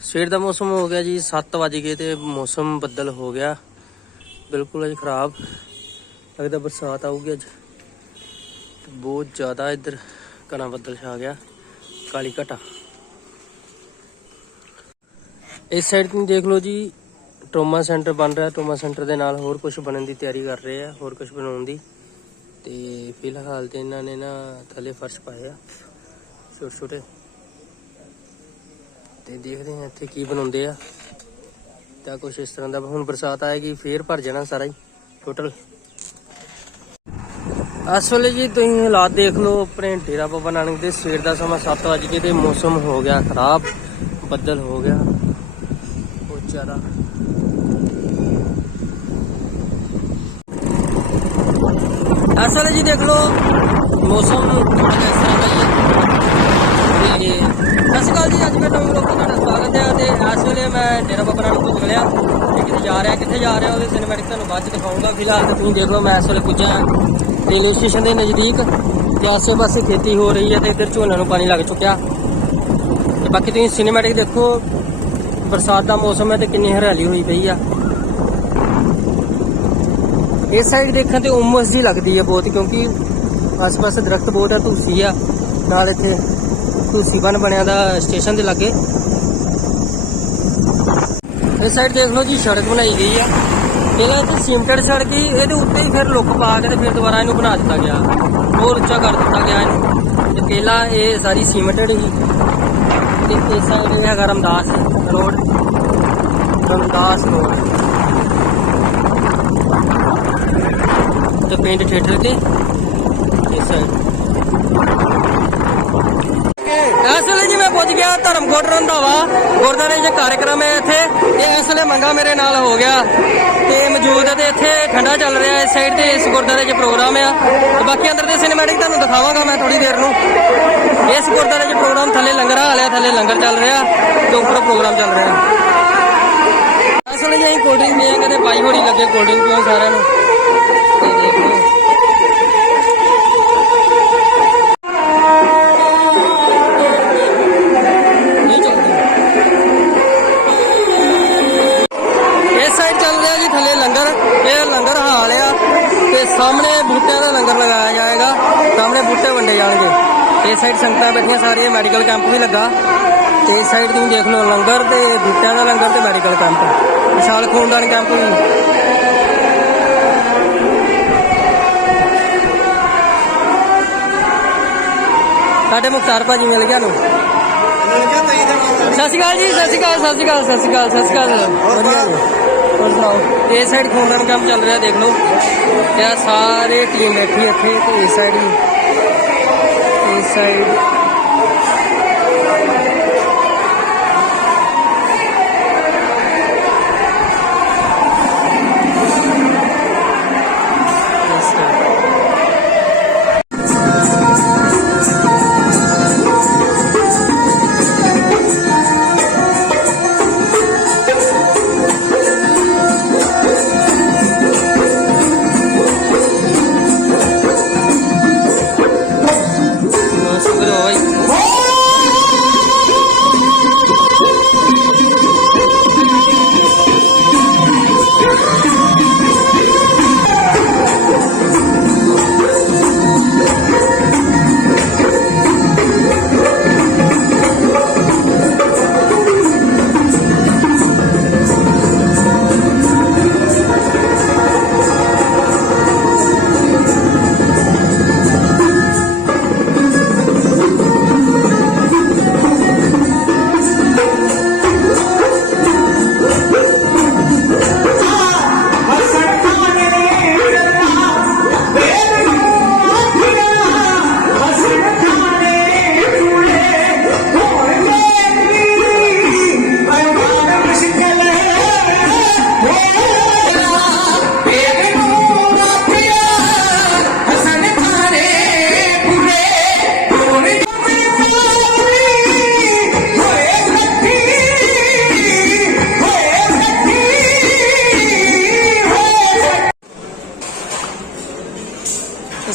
ਸਵੇਰ ਦਾ ਮੌਸਮ ਹੋ ਗਿਆ ਜੀ 7 ਵਜ ਗਏ ਤੇ ਮੌਸਮ ਬੱਦਲ ਹੋ ਗਿਆ। ਬਿਲਕੁਲ ਅੱਜ ਖਰਾਬ। ਲੱਗਦਾ ਬਰਸਾਤ ਆਊਗੀ ਅੱਜ। ਬਹੁਤ ਜ਼ਿਆਦਾ ਇੱਧਰ ਘਣਾ ਬੱਦਲ ਛਾ ਗਿਆ। ਕਾਲੀ ਘਟਾ। ਇਸ ਸਾਈਡ ਤੋਂ ਦੇਖ ਲਓ ਜੀ ਟਰੋਮਾ ਸੈਂਟਰ ਬਣ ਰਿਹਾ। ਟਰੋਮਾ ਸੈਂਟਰ ਦੇ ਨਾਲ ਹੋਰ ਕੁਝ ਬਣਨ ਦੀ ਤਿਆਰੀ ਕਰ ਰਹੇ ਆ, ਹੋਰ ਕੁਝ ਬਣਾਉਣ ਦੀ। ਤੇ ਫਿਲਹਾਲ ਤੇ ਇਹਨਾਂ ਨੇ ਨਾ ਥੱਲੇ ਫਰਸ਼ ਪਾਇਆ ਛੋਟੇ ਛੋਟੇ ਤੇ ਦੇਖਦੇ ਹਾਂ ਇੱਥੇ ਕੀ ਬਣਾਉਂਦੇ ਆ। ਤਾਂ ਕੁਝ ਇਸ ਤਰ੍ਹਾਂ ਦਾ ਹੁਣ ਬਰਸਾਤ ਆਏਗੀ, ਫੇਰ ਭਰ ਜਾਣਾ ਸਾਰਾ ਹੀ ਟੋਟਲ ਇਸ ਜੀ ਤੁਸੀਂ ਹਾਲਾਤ ਦੇਖ ਲਓ, ਆਪਣੇ ਡੇਰਾ ਬਾਬਾ ਨਾਨਕ ਦੇ ਸਵੇਰ ਦਾ ਸਮਾਂ 7 ਵਜੇ ਕੇ ਤੇ ਮੌਸਮ ਹੋ ਗਿਆ ਖਰਾਬ, ਬੱਦਲ ਹੋ ਗਿਆ। ਬਹੁਤ ਜ਼ਿਆਦਾ। ਇਸ ਵੇਲੇ ਜੀ ਦੇਖ ਲਓ, ਮੌਸਮ ਥੋੜਾ ਜਿਹਾ ਇਸ ਤਰ੍ਹਾਂ ਦਾ ਹੀ ਹੈ ਤੇ ਸਤਿ ਸ਼੍ਰੀ ਅਕਾਲ ਜੀ, ਅੱਜ ਮੈਂ ਤੁਹਾਨੂੰ ਲੋਕਾਂ ਤੁਹਾਡਾ ਸਵਾਗਤ ਹੈ ਤੇ ਇਸ ਵੇਲੇ ਮੈਂ ਡੇਰਾ ਬਾਬਾ ਨਾਨਕ ਤੋਂ ਨਿਕਲਿਆ ਤੇ ਕਿੱਥੇ ਜਾ ਰਿਹਾ, ਕਿੱਥੇ ਜਾ ਰਿਹਾ, ਉਹਦੇ ਸਿਨੇਮੈਟਿਕ ਤੁਹਾਨੂੰ ਬਾਅਦ ਚ ਦਿਖਾਉਂਗਾ ਫਿਲਹਾਲ ਤੇ ਤੁਸੀਂ ਦੇਖ ਲਓ, ਮੈਂ ਇਸ ਵੇਲੇ ਪੁੱਜਾ ਰੇਲਵੇ ਸਟੇਸ਼ਨ ਦੇ ਨਜ਼ਦੀਕ। ਤੇ ਆਸੇ-ਪਾਸੇ ਖੇਤੀ ਹੋ ਰਹੀ ਹੈ ਤੇ ਇੱਧਰ ਝੋਨਾ ਨੂੰ ਪਾਣੀ ਲੱਗ ਚੁੱਕਿਆ। ਤੇ ਬਾਕੀ ਤੁਸੀਂ ਸਿਨੇਮੈਟਿਕ ਦੇਖੋ, ਬਰਸਾਤ ਦਾ ਮੌਸਮ ਹੈ ਤੇ ਕਿੰਨੀ ਹਰਿਆਲੀ ਹੋਈ ਪਈ ਆ। ਇਸ ਸਾਈਡ ਦੇਖਣ ਤੇ ਉਮਸ ਜੀ ਲੱਗਦੀ ਹੈ ਬਹੁਤ, ਕਿਉਂਕਿ ਆਸ ਪਾਸ ਦਰਖਤ ਬਹੁਤ ਆ, ਧੂਸੀ ਆ, ਨਾਲ ਇੱਥੇ ਧੂਸੀ ਬਨ ਬਣਿਆ ਦਾ ਸਟੇਸ਼ਨ ਦੇ ਲਾਗੇ। ਇਸ ਸਾਈਡ ਦੇਖ ਲਓ ਜੀ, ਸੜਕ ਬਣਾਈ ਗਈ ਆ। ਪਹਿਲਾਂ ਇੱਥੇ ਸੀਮਟਡ ਸੜਕ ਸੀ, ਇਹਦੇ ਉੱਤੇ ਹੀ ਫਿਰ ਲੁੱਕ ਪਾ ਕੇ ਤੇ ਫਿਰ ਦੁਬਾਰਾ ਇਹਨੂੰ ਬਣਾ ਦਿੱਤਾ ਗਿਆ। ਹੋਰ ਉੱਚਾ ਕਰ ਦਿੱਤਾ ਗਿਆ ਇਹਨੂੰ। ਤੇ ਪਹਿਲਾਂ ਇਹ ਸਾਰੀ ਸੀਮਟਡ ਸੀ। ਤੇ ਇਸ ਸਾਈਡ ਇਹ ਹੈਗਾ ਰਮਦਾਸ ਰੋਡ। ਰਮਦਾਸ ਰੋਡ। ਤੇ ਪਿੰਡ ਠੇਠਰ ਤੇ ਇਸ ਸਾਈਡ ਇਸ ਵੇਲੇ ਜੀ ਮੈਂ ਪਹੁੰਚ ਗਿਆ, ਧਰਮਕੋਟ ਰੰਧਾਵਾ। ਗੁਰਦੁਆਰੇ 'ਚ ਕਾਰਜਕ੍ਰਮ ਹੈ ਇੱਥੇ। ਤੇ ਇਸ ਵੇਲੇ ਮੰਗਾ ਮੇਰੇ ਨਾਲ ਹੋ ਗਿਆ। ਤੇ ਮੌਜੂਦ ਹੈ ਤੇ ਇੱਥੇ ਖੰਡਾ ਚੱਲ ਰਿਹਾ ਇਸ ਸਾਈਡ ਤੇ ਇਸ ਗੁਰਦੁਆਰੇ 'ਚ ਪ੍ਰੋਗਰਾਮ ਆ। ਤੇ ਬਾਕੀ ਅੰਦਰ ਦੇ ਸਿਨੇਮੈਟਿਕ ਤੁਹਾਨੂੰ ਦਿਖਾਵਾਂਗਾ ਮੈਂ ਥੋੜੀ ਦੇਰ ਨੂੰ। ਇਸ ਗੁਰਦੁਆਰੇ 'ਚ ਪ੍ਰੋਗਰਾਮ ਥੱਲੇ ਲੰਗਰ ਹਾਲਿਆ ਥੱਲੇ ਲੰਗਰ ਚੱਲ ਰਿਹਾ। ਤੇ ਉੱਪਰ ਪ੍ਰੋਗਰਾਮ ਚੱਲ ਰਿਹਾ। ਇਸ ਵੇਲੇ ਅਸੀਂ ਕੋਲਡ ਡਰਿੰਕ ਪੀਆਂਗੇ ਤੇ ਬਾਈ ਹੋਰੀ ਲੱਗੇ ਕੋਲਡ ਡਰਿੰਕ ਪੀਣ ਸਾਰਿਆਂ ਨੂੰ। ਇਸ ਸਾਈਡ ਸੰਗਤਾਂ ਬੈਠੀਆਂ ਸਾਰੀਆਂ ਮੈਡੀਕਲ ਕੈਂਪ ਵੀ ਲੱਗਾ। ਤੇ ਇਸ ਸਾਈਡ ਤੁਸੀਂ ਦੇਖ ਲਓ ਲੰਗਰ ਤੇ ਬੂਟਿਆਂ ਦਾ ਲੰਗਰ ਤੇ ਮੈਡੀਕਲ ਕੈਂਪ ਵਿਸ਼ਾਲ ਖੂਨਦਾਨ ਕੈਂਪ ਵੀ। ਸਾਡੇ ਮੁਖਤਾਰ ਭਾਜੀ ਮਿਲ ਗਿਆ ਨੂੰ। ਸਤਿ ਸ਼੍ਰੀ ਅਕਾਲ ਜੀ ਸਤਿ ਸ਼੍ਰੀ ਅਕਾਲ ਸਤਿ ਸ਼੍ਰੀ ਅਕਾਲ ਸਤਿ ਸ਼੍ਰੀ ਅਕਾਲ ਸਤਿ ਸ਼੍ਰੀ ਅਕਾਲ। ਵਧੀਆ। ਹੋਰ ਸੁਣਾਓ? ਇਹ ਸਾਈਡ ਖੂਨਦਾਨ ਕੰਮ ਚੱਲ ਰਿਹਾ ਦੇਖ ਲਓ। ਤੇ ਆਹ ਸਾਰੇ ਟੀਮ ਬੈਠੀ ਇੱਥੇ ਤੇ ਇਸ ਸਾਈਡ ਵੀ। ਇਸ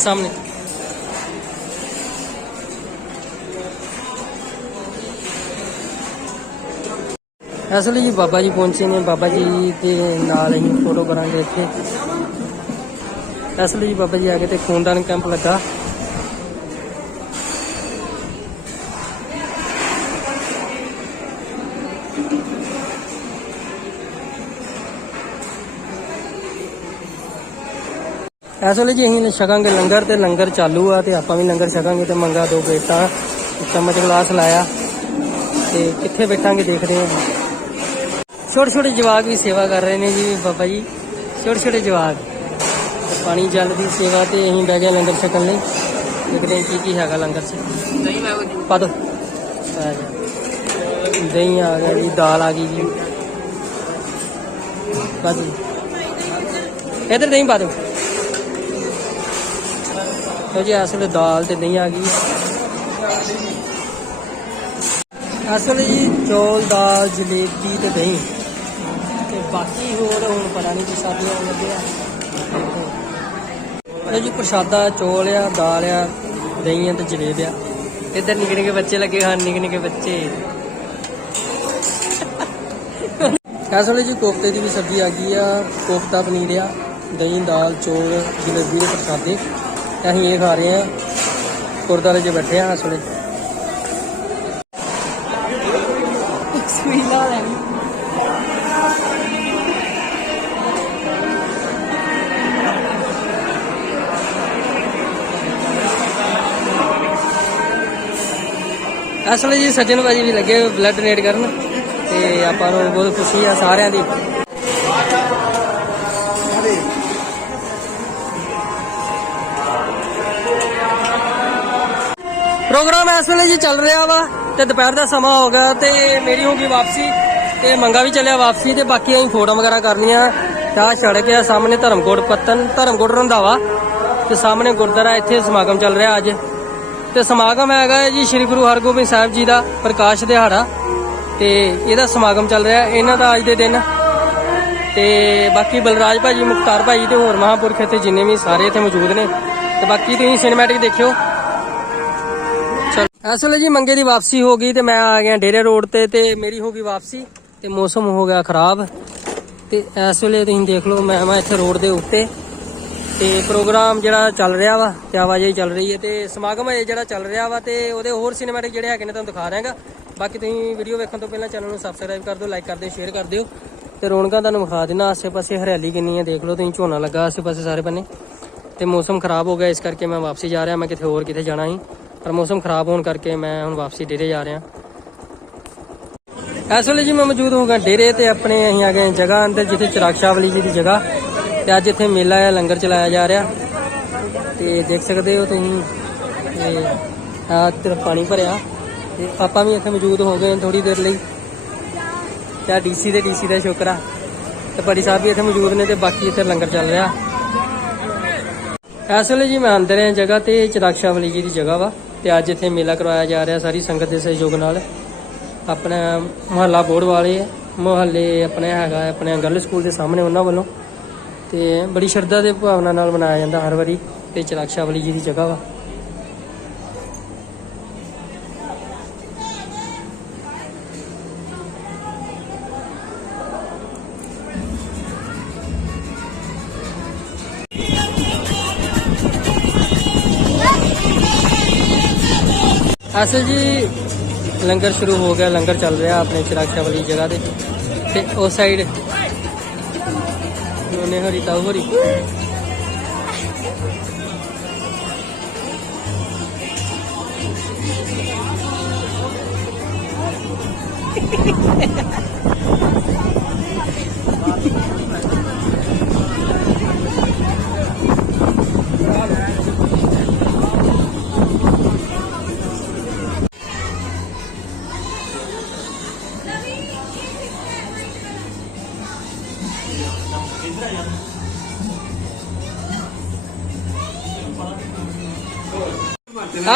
ਸਾਹਮਣੇ। ਇਸ ਲਈ ਜੀ ਬਾਬਾ ਜੀ ਪਹੁੰਚੇ ਨੇ, ਬਾਬਾ ਜੀ ਦੇ ਨਾਲ ਅਸੀਂ ਫੋਟੋ ਕਰਾਂਗੇ ਇੱਥੇ। ਇਸ ਲਈ ਜੀ ਬਾਬਾ ਜੀ ਆ ਗਏ ਤੇ ਖੂਨਦਾਨ ਕੈਂਪ ਲੱਗਾ। ਇਸ ਵੇਲੇ ਜੀ ਅਸੀਂ ਛਕਾਂਗੇ ਲੰਗਰ ਤੇ ਲੰਗਰ ਚਾਲੂ ਆ ਤੇ ਆਪਾਂ ਵੀ ਲੰਗਰ ਛਕਾਂਗੇ ਤੇ ਮੰਗਾ ਦੋ ਪਲੇਟਾਂ ਚਮਚ ਗਲਾਸ ਲਾਇਆ ਤੇ ਕਿੱਥੇ ਬੈਠਾਂਗੇ ਦੇਖਦੇ ਹਾਂ। ਛੋਟੇ ਛੋਟੇ ਜਵਾਕ ਵੀ ਸੇਵਾ ਕਰ ਰਹੇ ਨੇ ਜੀ ਬਾਬਾ ਜੀ ਛੋਟੇ ਛੋਟੇ ਜਵਾਕ। ਪਾਣੀ ਜਲ ਦੀ ਸੇਵਾ ਤੇ ਅਸੀਂ ਬਹਿ ਗਏ ਲੰਗਰ ਛਕਣ ਲਈ। ਦੇਖਦੇ ਹਾਂ ਕੀ ਕੀ ਹੈਗਾ ਲੰਗਰ 'ਚ। ਨਹੀਂ ਮੈਂ ਪਾ ਦੋ। ਦਹੀਂ ਆ ਗਿਆ ਜੀ, ਦਾਲ ਆ ਗਈ ਜੀ। ਪਾ ਦੋ। ਇਧਰ ਦਹੀਂ ਪਾ ਦੋ। ਲਓ ਜੀ ਵੇਲੇ ਦਾਲ ਤੇ ਦਹੀਂ ਆ ਗਈ। ਅਸਲ ਜੀ ਚੌਲ, ਦਾਲ, ਜਲੇਬੀ ਤੇ ਦਹੀਂ। ਤੇ ਬਾਕੀ ਹੋਰ ਹੁਣ ਪਤਾ ਨਹੀਂ ਕੀ ਸਾਥੀ ਆਉਣ ਲੱਗੇ ਆ ਇਹ ਜੀ ਪ੍ਰਸ਼ਾਦਾ, ਚੌਲ ਆ, ਦਾਲ ਆ, ਦਹੀਂ ਆ ਤੇ ਜਲੇਬ ਆ। ਇੱਧਰ ਨਿੱਕੇ ਨਿੱਕੇ ਬੱਚੇ ਲੱਗੇ ਹਨ ਨਿੱਕੇ ਨਿੱਕੇ ਬੱਚੇ। ਇਸ ਜੀ ਕੋਫਤੇ ਦੀ ਵੀ ਸਬਜ਼ੀ ਆ ਗਈ ਆ, ਕੋਫਤਾ ਪਨੀਰ ਆ, ਦਹੀਂ, ਦਾਲ, ਚੌਲ, ਜਲੇਬੀ ਦੇ ਪ੍ਰਸ਼ਾਦੇ। ਅਸੀਂ ਇਹ ਖਾ ਰਹੇ ਹਾਂ। ਗੁਰਦੁਆਰੇ 'ਚ ਬੈਠੇ ਹਾਂ ਅਸਲੇ ਵੇਲੇ। ਸਵੀਲਾ ਲੈਣੀ ਅਸਲ ਜੀ ਸੱਜਣ ਭਾਜੀ ਵੀ ਲੱਗੇ ਬਲੱਡ ਡੋਨੇਟ ਕਰਨ। ਤੇ ਆਪਾਂ ਨੂੰ ਬਹੁਤ ਖੁਸ਼ੀ ਆ ਸਾਰਿਆਂ ਦੀ। ਪ੍ਰੋਗਰਾਮ ਇਸ ਵੇਲੇ ਜੀ ਚੱਲ ਰਿਹਾ ਵਾ ਤੇ ਦੁਪਹਿਰ ਦਾ ਸਮਾਂ ਹੋ ਗਿਆ ਤੇ ਮੇਰੀ ਹੋ ਗਈ ਵਾਪਸੀ ਤੇ ਮੰਗਾ ਵੀ ਚੱਲਿਆ ਵਾਪਸੀ ਤੇ ਬਾਕੀ ਅਸੀਂ ਫੋਟੋ ਵਗੈਰਾ ਕਰਨੀਆਂ। ਤਾਂ ਸੜਕ ਆ, ਸਾਹਮਣੇ ਧਰਮਕੋਟ ਪੱਤਨ, ਧਰਮਕੋਟ ਰੰਧਾਵਾ ਤੇ ਸਾਹਮਣੇ ਗੁਰਦੁਆਰਾ ਇੱਥੇ ਸਮਾਗਮ ਚੱਲ ਰਿਹਾ ਅੱਜ। ਤੇ ਸਮਾਗਮ ਹੈਗਾ ਜੀ ਸ੍ਰੀ ਗੁਰੂ ਹਰਗੋਬਿੰਦ ਸਾਹਿਬ ਜੀ ਦਾ ਪ੍ਰਕਾਸ਼ ਦਿਹਾੜਾ ਤੇ ਇਹਦਾ ਸਮਾਗਮ ਚੱਲ ਰਿਹਾ ਇਹਨਾਂ ਦਾ ਅੱਜ ਦੇ ਦਿਨ। ਤੇ ਬਾਕੀ ਬਲਰਾਜ ਭਾਜੀ, ਮੁਖਤਾਰ ਭਾਜੀ ਤੇ ਹੋਰ ਮਹਾਂਪੁਰਖ ਇੱਥੇ ਜਿੰਨੇ ਵੀ ਸਾਰੇ ਇੱਥੇ ਮੌਜੂਦ ਨੇ। ਤੇ ਬਾਕੀ ਤੁਸੀਂ ਸਿਨੇਮੈਟਿਕ ਦੇਖਿਓ। ਇਸ ਵੇਲੇ ਜੀ ਮੰਗੇ ਦੀ ਵਾਪਸੀ ਹੋ ਗਈ ਤੇ ਮੈਂ ਆ ਗਿਆ ਡੇਰੇ ਰੋਡ ਤੇ ਤੇ ਮੇਰੀ ਹੋ ਗਈ ਵਾਪਸੀ ਤੇ ਮੌਸਮ ਹੋ ਗਿਆ ਖਰਾਬ। ਤੇ ਇਸ ਵੇਲੇ ਤੁਸੀਂ ਦੇਖ ਲਓ ਮੈਂ ਮੈਂ ਇੱਥੇ ਰੋਡ ਦੇ ਉੱਤੇ ਤੇ ਪ੍ਰੋਗਰਾਮ ਜਿਹੜਾ ਚੱਲ ਰਿਹਾ ਵਾ ਤੇ ਆਵਾਜਾਈ ਚੱਲ ਰਹੀ ਹੈ ਤੇ ਸਮਾਗਮ ਹੈ ਜਿਹੜਾ ਚੱਲ ਰਿਹਾ ਵਾ ਤੇ ਉਹਦੇ ਹੋਰ ਸਿਨੇਮੈਟਿਕ ਜਿਹੜੇ ਹੈਗੇ ਨੇ ਤੁਹਾਨੂੰ ਦਿਖਾ ਦਿਆਂਗਾ। ਬਾਕੀ ਤੁਸੀਂ ਵੀਡੀਓ ਵੇਖਣ ਤੋਂ ਪਹਿਲਾਂ ਚੈਨਲ ਨੂੰ ਸਬਸਕ੍ਰਾਈਬ ਕਰ ਦਿਓ ਲਾਈਕ ਕਰ ਦਿਓ ਸ਼ੇਅਰ ਕਰ ਦਿਓ ਤੇ ਰੌਣਕਾਂ ਤੁਹਾਨੂੰ ਵਿਖਾ ਦੇਣਾ ਆਸੇ-ਪਾਸੇ ਹਰਿਆਲੀ ਕਿੰਨੀ ਹੈ, ਦੇਖ ਲਓ ਤੁਸੀਂ ਝੋਨਾ ਲੱਗਾ ਆਸੇ-ਪਾਸੇ ਸਾਰੇ ਬੰਨੇ ਤੇ ਮੌਸਮ ਖਰਾਬ ਹੋ ਗਿਆ ਇਸ ਕਰਕੇ ਮੈਂ ਵਾਪਸੀ ਜਾ ਰਿਹਾ, ਮੈਂ ਕਿਤੇ ਹੋਰ ਕਿਤੇ ਜਾਣਾ ਸੀ। ਪਰ ਮੌਸਮ ਖਰਾਬ ਹੋਣ ਕਰਕੇ ਮੈਂ ਹੁਣ ਵਾਪਸੀ ਡੇਰੇ ਜਾ ਰਿਹਾ। ਇਸ ਵੇਲੇ ਜੀ ਮੈਂ ਮੌਜੂਦ ਹੋਗਾ ਡੇਰੇ ਤੇ, ਆਪਣੇ ਅਸੀਂ ਆ ਗਏ ਜਗ੍ਹਾ ਅੰਦਰ, ਜਿੱਥੇ ਚਿਰਾਗ ਵਾਲੀ ਜੀ ਦੀ ਜਗ੍ਹਾ। ਤੇ ਅੱਜ ਇੱਥੇ ਮੇਲਾ ਹੈ ਲੰਗਰ ਚਲਾਇਆ ਜਾ ਰਿਹਾ। ਤੇ ਦੇਖ ਸਕਦੇ ਹੋ ਤੁਸੀਂ, ਤੇ ਆ ਤੇਰਾ ਪਾਣੀ ਭਰਿਆ। ਤੇ ਆਪਾਂ ਵੀ ਇੱਥੇ ਮੌਜੂਦ ਹੋ ਗਏ ਥੋੜੀ ਦੇਰ ਲਈ। ਤੇ ਡੀਸੀ ਤੇ ਡੀਸੀ ਦਾ ਸ਼ੁਕਰਾ ਤੇ ਪੜੀ ਸਾਹਿਬ ਵੀ ਇੱਥੇ ਮੌਜੂਦ ਨੇ ਤੇ ਬਾਕੀ ਇੱਥੇ ਲੰਗਰ ਚੱਲ ਰਿਹਾ। ਇਸ ਵੇਲੇ ਜੀ ਮੈਂ ਅੰਦਰ ਹਾਂ ਜਗ੍ਹਾ ਤੇ ਚਿਰਾਗ ਵਾਲੀ ਜੀ ਦੀ ਜਗ੍ਹਾ ਵਾ। ਤੇ ਅੱਜ ਇੱਥੇ ਮੇਲਾ ਕਰਵਾਇਆ ਜਾ ਰਿਹਾ ਸਾਰੀ ਸੰਗਤ ਦੇ ਸਹਿਯੋਗ ਨਾਲ। ਆਪਣਾ ਮੁਹੱਲਾ ਬੋਰਡ ਵਾਲੇ, ਮੁਹੱਲੇ ਆਪਣੇ ਹੈਗਾ ਆਪਣੇ ਗਰਲ ਸਕੂਲ ਦੇ ਸਾਹਮਣੇ ਉਹਨਾਂ ਵੱਲੋਂ। ਤੇ ਬੜੀ ਸ਼ਰਧਾ ਦੇ ਭਾਵਨਾ ਨਾਲ ਮਨਾਇਆ ਜਾਂਦਾ ਹਰ ਵਾਰੀ ਤੇ ਚਿਰਾਗ ਜੀ ਦੀ ਜਗ੍ਹਾ ਵਾ। ਅਸਲ ਜੀ, ਲੰਗਰ ਸ਼ੁਰੂ ਹੋ ਗਿਆ, ਲੰਗਰ ਚੱਲ ਰਿਹਾ ਆਪਣੇ ਚਿਰਾਗ ਵਾਲੀ ਜਗ੍ਹਾ ਤੇ। ਤੇ ਉਸ ਸਾਈਡ ਨੋਨੇ ਹਰੀ ਤਾऊ ਹਰੀ। ਹਾਂ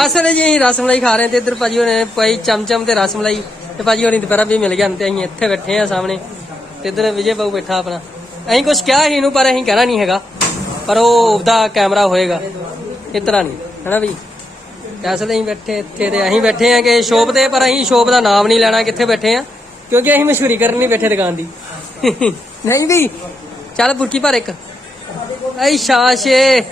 ਸਰ ਜੀ, ਅਸੀਂ ਰਸਮਲਾਈ ਖਾ ਰਹੇ ਤੇ ਇੱਧਰ ਭਾਜੀ ਹੋਣੇ ਪਾਈ ਚਮਚਮ ਤੇ ਰਸਮਲਾਈ ਤੇ ਭਾਜੀ ਹੋਣੀ ਦੁਪਹਿਰਾ ਵੀ ਮਿਲ ਗਿਆ, ਤੇ ਅਸੀਂ ਇੱਥੇ ਬੈਠੇ ਆ ਸਾਹਮਣੇ। ਤੇ ਇੱਧਰ ਵਿਜੇ ਬਾਬੂ ਬੈਠਾ ਆਪਣਾ। ਅਸੀਂ ਕੁਝ ਕਿਹਾ ਸੀ ਇਹਨੂੰ, ਪਰ ਅਸੀਂ ਕਹਿਣਾ ਨਹੀਂ ਹੈਗਾ। ਪਰ ਉਹ ਉਹਦਾ ਕੈਮਰਾ ਹੋਏਗਾ। ਇਸ ਤਰ੍ਹਾਂ ਨਹੀਂ, ਹੈਨਾ ਵੀ? ਤੇ ਅਸਲ ਅਸੀਂ ਬੈਠੇ ਇੱਥੇ ਤੇ ਅਸੀਂ ਬੈਠੇ ਆ ਕਿ ਸ਼ੋਪ ਤੇ, ਪਰ ਅਸੀਂ ਸ਼ੋਪ ਦਾ ਨਾਮ ਨਹੀਂ ਲੈਣਾ ਕਿੱਥੇ ਬੈਠੇ ਆ ਕਿਉਂਕਿ ਅਸੀਂ ਮਸ਼ਹੂਰੀ ਕਰਨ ਨਹੀਂ ਬੈਠੇ ਦੁਕਾਨ ਦੀ। ਨਹੀਂ ਵੀ ਚੱਲ ਬੁਰਕੀ ਭਰ ਇੱਕ। ਆਈ ਸ਼ਾਸ਼ੇ